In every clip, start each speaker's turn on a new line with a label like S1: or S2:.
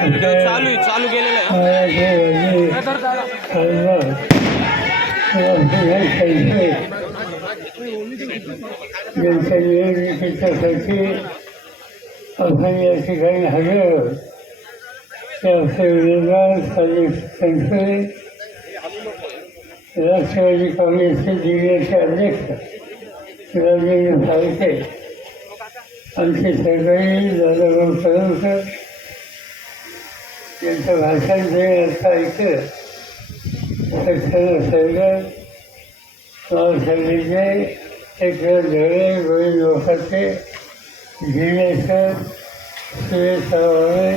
S1: Video चालू चालू केलेला आहे
S2: आपण या ठिकाणी हजर राष्ट्रवादी काँग्रेसचे जिल्ह्याचे अध्यक्ष राजेंद्र फाळके आमचे सगळे दादाभाऊ करमकर त्यांचं भाषण जे आता ऐकलं सक्षम सरकार महासभेचे एकनाथ धळे गोविंद लोकाचे जिल्ह्याचं सुरेश सावळे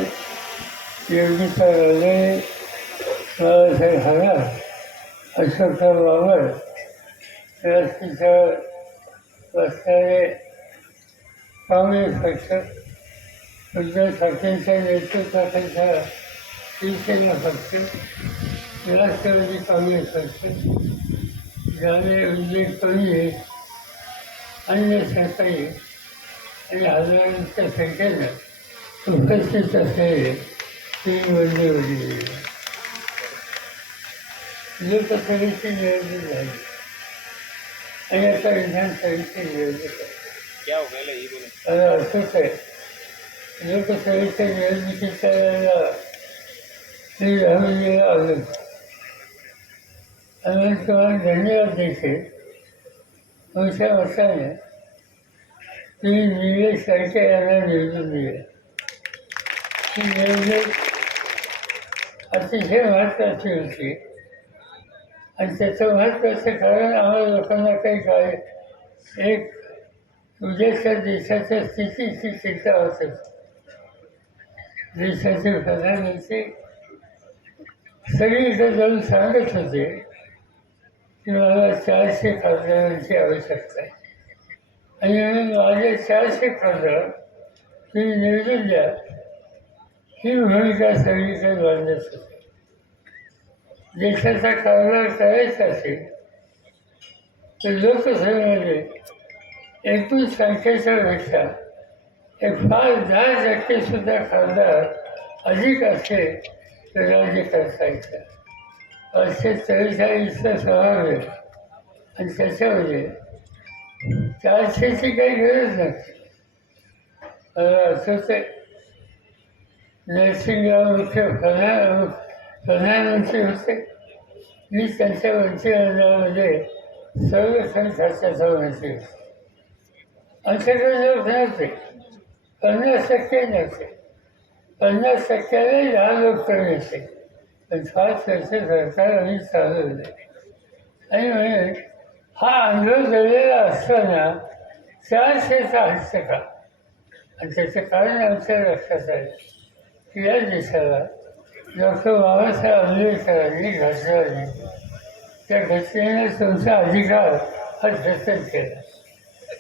S2: योगिता राजे बाळासाहेब हरा अशोकराव बाबर व्यासपीठावर बसणारे काँग्रेस पक्ष उद्धव ठाकरेंच्या नेतृत्वाखालचा शिवसेना पक्ष राष्ट्रवादी काँग्रेस पक्ष ज्याने उल्लेख आहे अन्य सरकारी आणि हजारांच्या संख्येनं उपस्थित असलेले तीन वंदे होती लोकसभेची निवडणूक झाली. आणि आता विधानसभेची निवडणूक आहे.
S1: क्या हो गया ये बोले
S2: मला असंच आहे लोकसभेच्या निवडणुकीच्या वेळेला मी राहुलजीला आलो आणि तुम्हाला धन्यवाद देते तुमच्या मताने तुम्ही निलेश सारखे यांना निवडून दिले ही। निवडणूक अतिशय महत्त्वाची होती आणि त्याचं महत्त्वाचं कारण आम्हाला लोकांना काही काय एक उद्याच्या देशाच्या स्थितीची चिंता होते. देशाचे प्रधानमंत्री सगळीकडे जाऊन सांगत होते की मला चारशे खासदारांची आवश्यकता आहे. आणि म्हणून माझे चारशे खासदार तुम्ही निवडून द्या. ही भूमिका सगळीकडे बांधत होते. देशाचा कारभार करायचा असेल तर लोकसभेमध्ये एकूण संख्येच्यापेक्षा एक फार दहा टक्के सुद्धा खासदार अधिक असेल तर राज्य करता येतं पाचशे त्रेचाळीसचा समावेश आणि त्याच्यामध्ये चारशेची काही गरज नसते. मला असं आहे नरसिंहराव मुख्य प्रधान प्रधानमंत्री होते. मी त्यांच्या मंत्रिमंडळामध्ये सर्व खात्याचा मंत्री होते अंतर्गत लोक नव्हते. पन्नास टक्के नव्हते पन्नास टक्क्याने दहा लोक तर येते पण पाच वर्ष सरकार आम्ही चालवले आणि म्हणून हा अनुभव झालेला असताना चारशेचा हस्त का आणि त्याचं कारण आमच्या लक्षात आलं की या देशाला डॉक्टर बाबासाहेब आंबेडकरांनी घटना दिली त्या घटनेने तुमचा अधिकार हा जतन केला.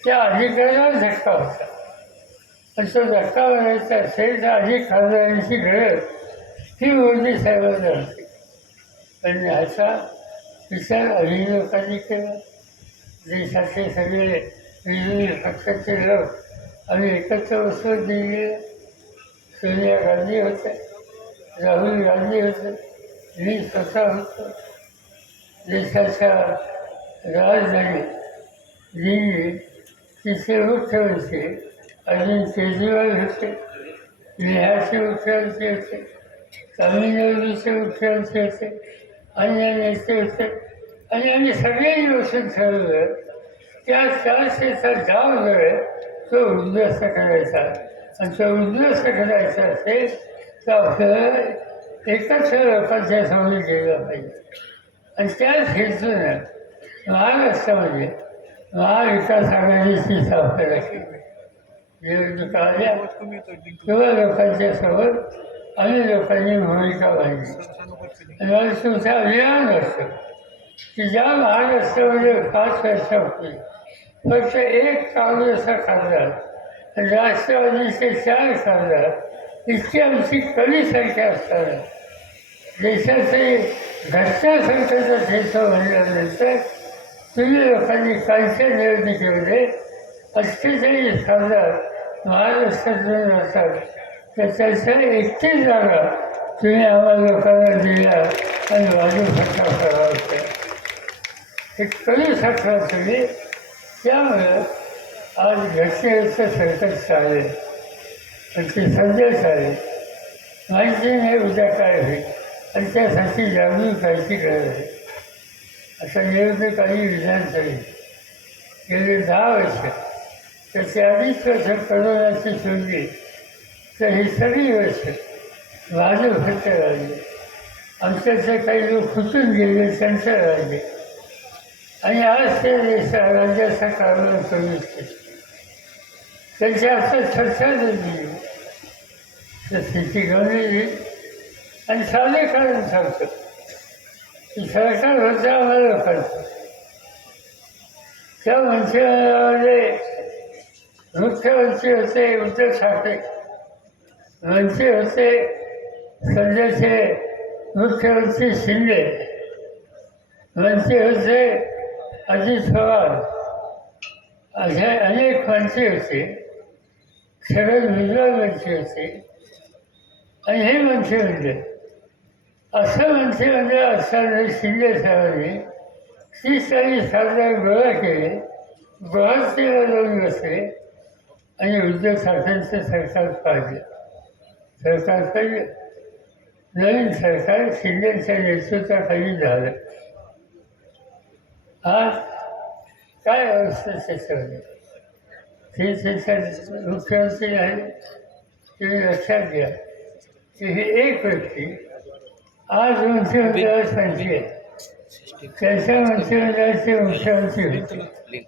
S2: त्या अधिकाराला धक्का होता. आणि तो धक्का बनायचा असेल तर अधिक खासदारांची गरज ही मोदी साहेबांना होती. पण ह्याचा विचार आम्ही लोकांनी केला. देशाचे सगळे विविध पक्षाचे लोक आम्ही एकत्र बसवत दिले सोनिया गांधी होत्या राहुल गांधी होते मी स्वतः होतो. देशाच्या राजधानी दिल्ली तिथे मुख्यमंत्री अजून केजरीवाल होते बिहारचे मुख्यमंत्री होते तामिळनाडूचे मुख्यमंत्री होते अन्य नेते होते आणि आम्ही सगळेही बसून ठरवलं. त्या चारशेचा डाव जो आहे तो उद्ध्वस्त करायचा. आणि तो उद्ध्वस्त करायचा असेल तर आपल्याला एकच लोकांच्या समोर गेलं पाहिजे. आणि त्याच हेतूनं महाराष्ट्रामध्ये महाविकास आघाडीची स्थापना केली निवडणुका तेव्हा लोकांच्या समोर अनेक लोकांनी भूमिका बांधली आणि मला तुमचा अभिमान असतो. की ज्या महाराष्ट्रामध्ये पाच वर्षापूर्वी फक्त एक काँग्रेसचा खासदार राष्ट्रवादीचे चार खासदार इतकी आमची कमी संख्या असताना देशाचे घटना संख्येचा ठेचा म्हणल्यानंतर तुम्ही लोकांनी कालच्या निवडणुकीमध्ये अठ्ठेचाळीस खासदार महाराष्ट्रातून असतात तर त्याच्या एकतीस जागा तुम्ही आम्हाला लोकांना दिल्या आणि बाजू खर्चा करावा लागतो हे करू शकता तुम्ही त्यामुळं आज घटनेचं संकट चालेल आणि ते संदेश आहे. माहिती नाही उद्या काय होईल. आणि त्यासाठी जागरूक करायची गरज आहे. आता निवडणुकाही विधानसभेत गेले दहा वर्ष. त्याची अडीच वर्ष करोनाची सोडली तर हे सगळी वर्ष भाजप फक्त राहिले आमच्याचे काही लोक खुचून गेले त्यांचं राहिले आणि आज ते देशा राज्याचा कारभार करू इच्छित त्यांच्या हातात चर्चा झाली. तर स्थिती गंभीर आणि साधे कारण सांगतात. सरकार होता आम्हाला लोकांचं त्या मंत्रिमंडळामध्ये मुख्यमंत्री होते उद्धव ठाकरे मंत्री होते सध्याचे मुख्यमंत्री शिंदे मंत्री होते अजित पवार असे अनेक मंत्री होते शरद भुजबळ मंत्री होते आणि हे मंत्रिमंडळ असं म्हणते म्हणजे असताना शिंदे साहेबांनी तीस चाळीस खासदार गोळा केले गुवाहाटीला जाऊन बसले आणि उद्धव ठाकरेंचं सरकार पाहिजे सरकार पाहिजे नवीन सरकार शिंदेच्या नेतृत्वाखाली झालं. आज काय अवस्था त्याच्यामध्ये ते त्याच्यात मुख्यमंत्री आहे तुम्ही लक्षात घ्या की ही एक व्यक्ती आज मंत्रिमंडळात संची आहे त्यांच्या मंत्रिमंडळाचे मुख्यमंत्री होते